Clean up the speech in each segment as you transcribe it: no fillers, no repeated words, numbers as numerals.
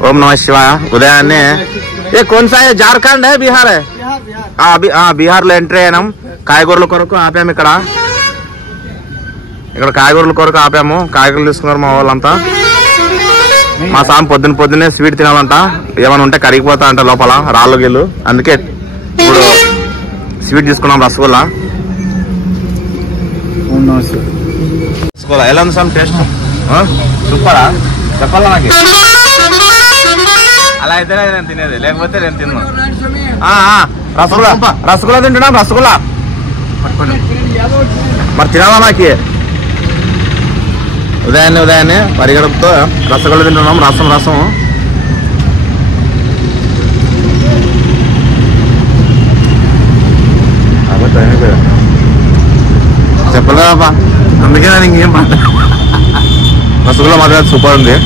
ओम नमः शिवाय ఉదయాన్నే ये कौन सा है झारखंड है बिहार है बिहार లో ఎంట్రీ అయినాం కాయగూరల కొరకు ఆపాము ఇక్కడ కాయగూరల కొరకు ఆపాము కాయగూరలు తీసుకున్నారు మా వాళ్ళంతా మా సామ్ పొద్దున్నే స్వీట్ తినాలంట ఏమైనా ఉంటే కరిగిపోతా అంట లోపల రాళ్ళు గిల్లు అందుకే ఇప్పుడు స్వీట్ తీసుకున్నాం రసగుల్లా ఎలా ఉంది సార్ టేస్ట్ సూపరా చెప్పాలా నాకు అలా అయితే నేను తినేది లేకపోతే నేను తిన్నాను రసగుల్లా తింటున్నాం రసగుల్లా మరి తినాలా నాకు ఉదయాన్నే పరిగెడుపుతో రసగుల్లా తింటున్నాం రసం చెప్పలేదా అందుకే నేను ఇంకేం మాట రసగుల్లా మాత్రం సూపర్ ఉంది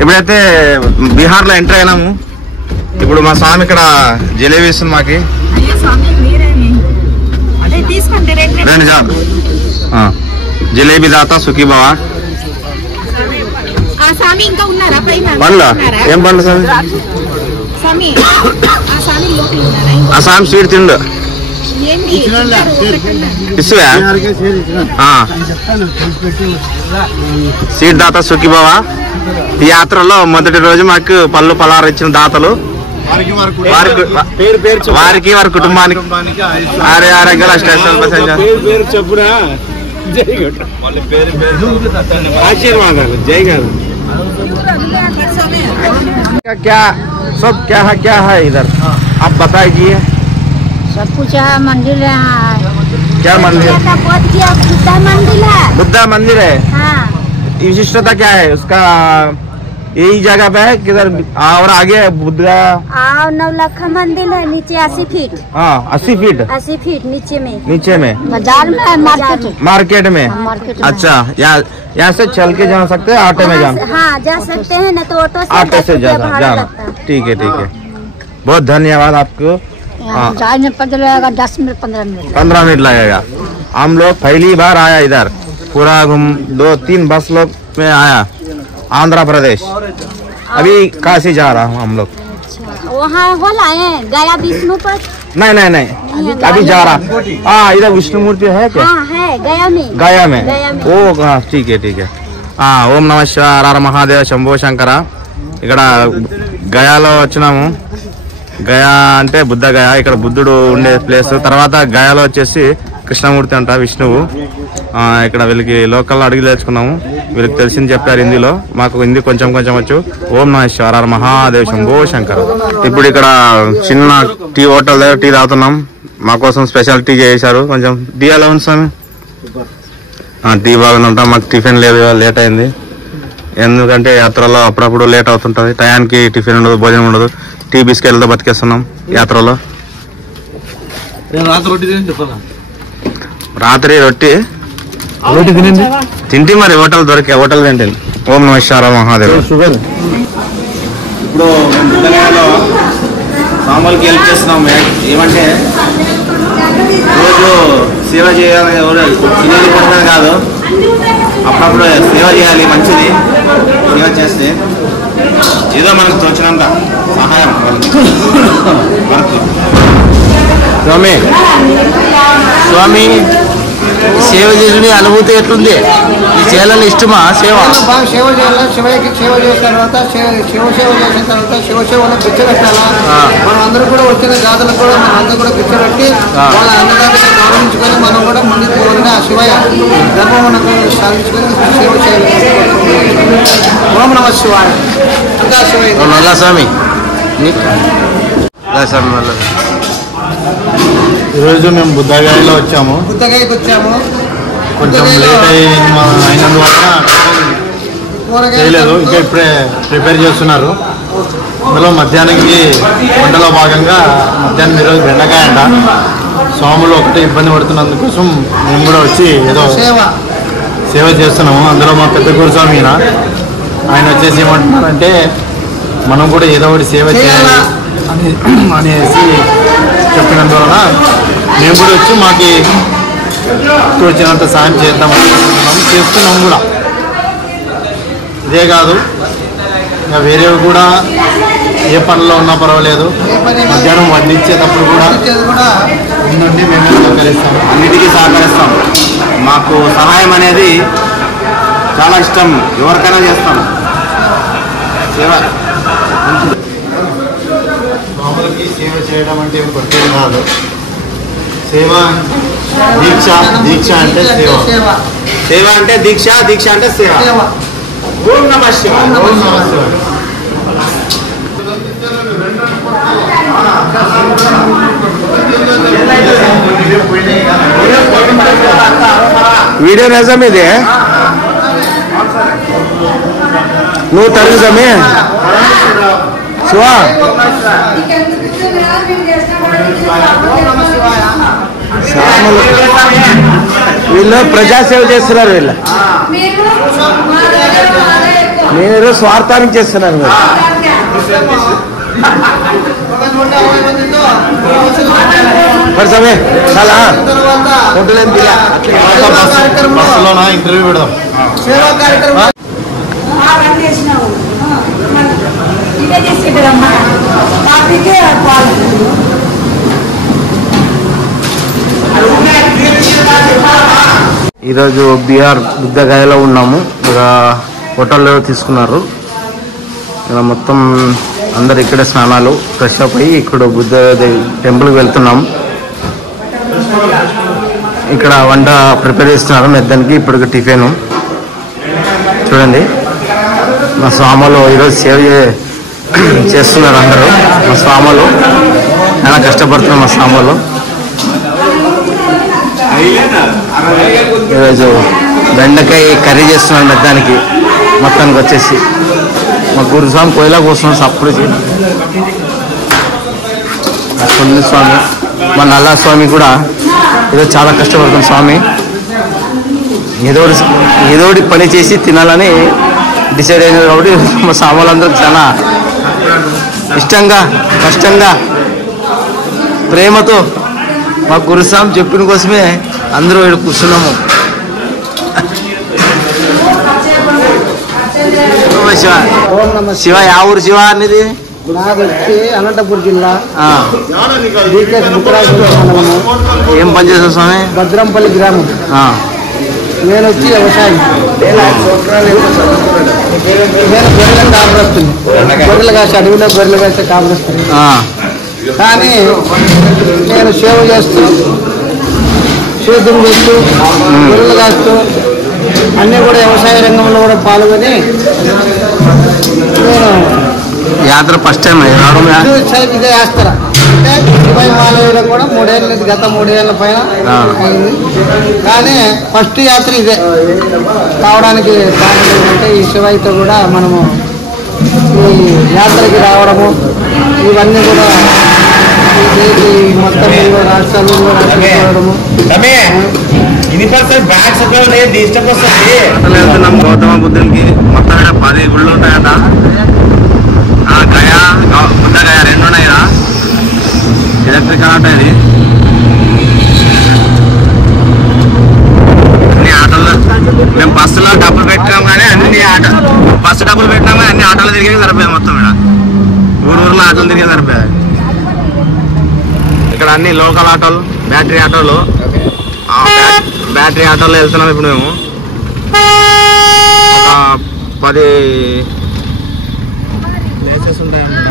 ఇప్పుడైతే బీహార్ లో ఎంటర్ అయినాము ఇప్పుడు మా స్వామి ఇక్కడ జిలేబీ ఇస్తుంది మాకి జిలేబీ దాతా సుఖీ బావా పండ్ల ఏం పండ్లు స్వామి ఆ స్వామి స్వీట్ తిండు ఇస్తువా స్వీట్ దాతా సుఖీ బావా ఈ యాత్రలో మొదటి రోజు మాకు పళ్ళు పలారు ఇచ్చిన దాతలు వారికి వారి కుటుంబానికి ఆరోగ్యాలు क्या है इधर आप बताइए सब कुछ है मंदिर है क्या मंदिर बुद्धा मंदिर है विशिष्टता क्या है उसका यही जगह पे है किधर और आगे बुद्धा नवलखा मंदिर है नीचे 80 फीट 80 फीट नीचे में बाजार में मार्केट में अच्छा यहाँ से चल के जा सकते हैं ऑटो में जा सकते हैं ना तो ऑटो से जाना ठीक है बहुत धन्यवाद आपको 10 मिनट 15 मिनट लगेगा हम लोग पहली बार आया इधर पूरा घूम 2-3 बस लोग में आया आंध्र प्रदेश अभी काशी जा रहा हूँ हम लोग वहाँ है गया विष्णुपद नहीं अभी जा रहा इधर विष्णु मूर्ति है क्या है गया में ओ ठीक है ఓం నమః శివాయ హర హర మహాదేవ శంభో శంకర ఇక్కడ గయాలో వచ్చినాము గయా అంటే బుద్ధ గయా ఇక్కడ బుద్ధుడు ఉండే ప్లేస్ తర్వాత గయాలో వచ్చేసి కృష్ణమూర్తి అంట విష్ణువు ఇక్కడ వీళ్ళకి లోకల్లో అడిగి తెచ్చుకున్నాము వీళ్ళకి తెలిసింది చెప్పారు హిందీలో మాకు హిందీ కొంచెం వచ్చు ఓం నమః శివాయ హర హర మహాదేవ శంభో శంకర ఇప్పుడు ఇక్కడ చిన్న టీ హోటల్ దగ్గర టీ తాగుతున్నాం మా కోసం స్పెషల్ టీ చేశారు కొంచెం టీ ఎలా ఉంది స్వామి టీ బాగుందంట మాకు టిఫిన్ లేదు లేట్ అయింది ఎందుకంటే యాత్రలో అప్పుడప్పుడు లేట్ అవుతుంటది టయానికి టిఫిన్ ఉండదు భోజనం ఉండదు టీ బిస్కెట్లతో బతికేస్తున్నాం యాత్రలో రాత్రి రొట్టి తింటే మరి హోటల్ దొరికే హోటల్ తింటే ఓం నమః శివాయ మహాదేవ్ షుగర్ ఇప్పుడు మామూలుకి హెల్ప్ చేస్తున్నాం ఏమంటే రోజు సేవ చేయాలి తినేది పడుతుంది కాదు అప్పుడప్పుడు సేవ చేయాలి మంచిది సేవ చేస్తే ఏదో మనకు తోచినంత సహాయం స్వామి సేవ చేసిన అనుభూతి ఎట్లుంది ఈ చేయాలని ఇష్టమా సేవ బాగా సేవ చేయాలి శివయ్యకి సేవ చేసిన తర్వాత శివ సేవ చేసిన తర్వాత శివసేవలో పిచ్చ పెట్టాలా మనం అందరూ కూడా వచ్చిన గాథలకు కూడా మనం అందరూ కూడా పిచ్చ పెట్టి వాళ్ళ అన్నదాన్ని గౌరవించుకొని మనం కూడా ముందుకు పోయిన శివయ్య ధర్మమునకు సాధించుకొని సేవ చేయాలి ఓం నమః శివాయ ఇంకా శివయ్య స్వామి ఈరోజు మేము బుద్ధగయలో వచ్చాము కొంచెం లేట్ అయినందువల్ల చేయలేదు ఇంకా ఇప్పుడే ప్రిపేర్ చేస్తున్నారు అందులో మధ్యాహ్నానికి వంటలో భాగంగా మధ్యాహ్నం ఈరోజు బెండకాయ అంట స్వాములు ఒకటే ఇబ్బంది పడుతున్నందుకోసం మేము కూడా వచ్చి ఏదో సేవ చేస్తున్నాము అందులో మా పెద్ద గురుస్వామి ఆయన వచ్చేసి ఏమంటున్నారంటే మనం కూడా ఏదో ఒకటి సేవ చేయాలి అనేసి చెప్పినందువలన మేము కూడా వచ్చి మాకు వచ్చినంత సాయం చేద్దాం అనుకుంటున్నాం, చేస్తున్నాం కూడా. ఇదే కాదు, ఇంకా వేరేవి కూడా ఏ పనిలో ఉన్నా పర్వాలేదు, మధ్యాహ్నం వడ్డించేటప్పుడు కూడా ఉండండి, మేమే సహకరిస్తాం, అన్నిటికీ సహకరిస్తాం. మాకు సహాయం అనేది చాలా ఇష్టం, ఎవరికైనా చేస్తాం సేవ. మామూలుకి సేవ చేయడం అంటే ఏం కొట్టేది కాదు. సేవ దీక్ష అంటే సేవ, సేవ అంటే దీక్ష, దీక్ష అంటే సేవ. ఓం నమః శివాయ. ఓం నమః శివాయ. వీడియో నిజమిది, నువ్వు తరుణమే శివా. వీళ్ళు ప్రజాసేవ చేస్తున్నారు, వీళ్ళు మీరు స్వార్థానికి చేస్తున్నారు. పడసమే చాలా ఫోటోలేం దిగా బస్సులోనా ఇంటర్వ్యూ పెడదాం. సేవా కార్యక్రమం ఈరోజు బీహార్ బుద్ధగయలో ఉన్నాము. ఇక్కడ హోటల్లో తీసుకున్నారు. ఇలా మొత్తం అందరు ఇక్కడే స్నానాలు ఫ్రెష్ అప్ అయ్యి ఇక్కడ బుద్ధ టెంపుల్కి వెళ్తున్నాం. ఇక్కడ వంట ప్రిపేర్ చేస్తున్నారు మెద్దానికి. ఇప్పుడు టిఫిన్ చూడండి. మా స్వాములు ఈరోజు సేవ చేస్తున్నారు. అందరూ మా స్వాములు చాలా కష్టపడుతున్నారు. మా స్వాములు ఈరోజు బెండకాయ కర్రీ చేస్తున్నారు మెద్దానికి. మొత్తానికి వచ్చేసి మా గురుస్వామి కోయిలా కోసం సప్పుడు సుందర స్వామి, మా నల్లా స్వామి కూడా ఈరోజు చాలా కష్టపడుతుంది. స్వామి ఏదోటి పని చేసి తినాలని డిసైడ్ అయినారు. కాబట్టి మా స్వాములందరూ చాలా ఇష్టంగా కష్టంగా ప్రేమతో మా గురుస్వామి చెప్పిన కోసమే అందరూ ఇక్కడ కూర్చున్నాము. శివ యా ఊరు శివ అనేది? నాది వచ్చి అనంతపురం జిల్లా డికెఎస్ బుక్కరాజు మండలము. ఏం పని చేస్తావు స్వామి? భద్రంపల్లి గ్రామం. నేను వచ్చి వ్యవసాయం, నేను గొర్రెలకు కాపురస్తుంది. గొర్రెలు కాసి అడవిలో గొర్రెలు కాసే కాపురస్తుంది. కానీ నేను సేవ చేస్తూ సేద్యం చేస్తూ గొర్రెలు కాస్తూ అన్నీ కూడా వ్యవసాయ రంగంలో కూడా పాల్గొని నేను యాత్ర ఫస్ట్ టైం ఇదే వేస్తారా అంటే శివయ్య మాలవేయడం కూడా 3 ఏళ్ళ గత 3 ఏళ్ళ పైన అయింది. కానీ ఫస్ట్ యాత్ర ఇదే కావడానికి కారణం అంటే ఈ శివయ్యతో కూడా మనము ఈ యాత్రకి రావడము, ఇవన్నీ కూడా మొత్తం రాష్ట్రాల్లో రాష్ట్రాడము. వెళ్తున్నాం గౌతమ బుద్ధునికి. మొత్తం 10 గుళ్ళు ఉంటాయట. గయా బుద్ధ గయా 2 ఉన్నాయి కదా. ఎలక్ట్రికల్ ఆటో ఇది. అన్ని ఆటోల్లో మేము బస్సులో డబ్బులు పెట్టినాం కానీ అన్ని బస్సు డబ్బులు పెట్టినాం కానీ అన్ని ఆటోలు తిరిగే సరిపోయాయి. మొత్తం ఇక్కడ ఊర్లో ఆటోలు తిరిగే సరిపోయాయి. ఇక్కడ అన్ని లోకల్ ఆటోలు, బ్యాటరీ ఆటోలు. బ్యాటరీ ఆటోలో వెళ్తున్నాం ఇప్పుడు మేము. ఒక 10 ప్లేసెస్ ఉంటాయన్నమాట.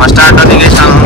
First auto దిగేసాను.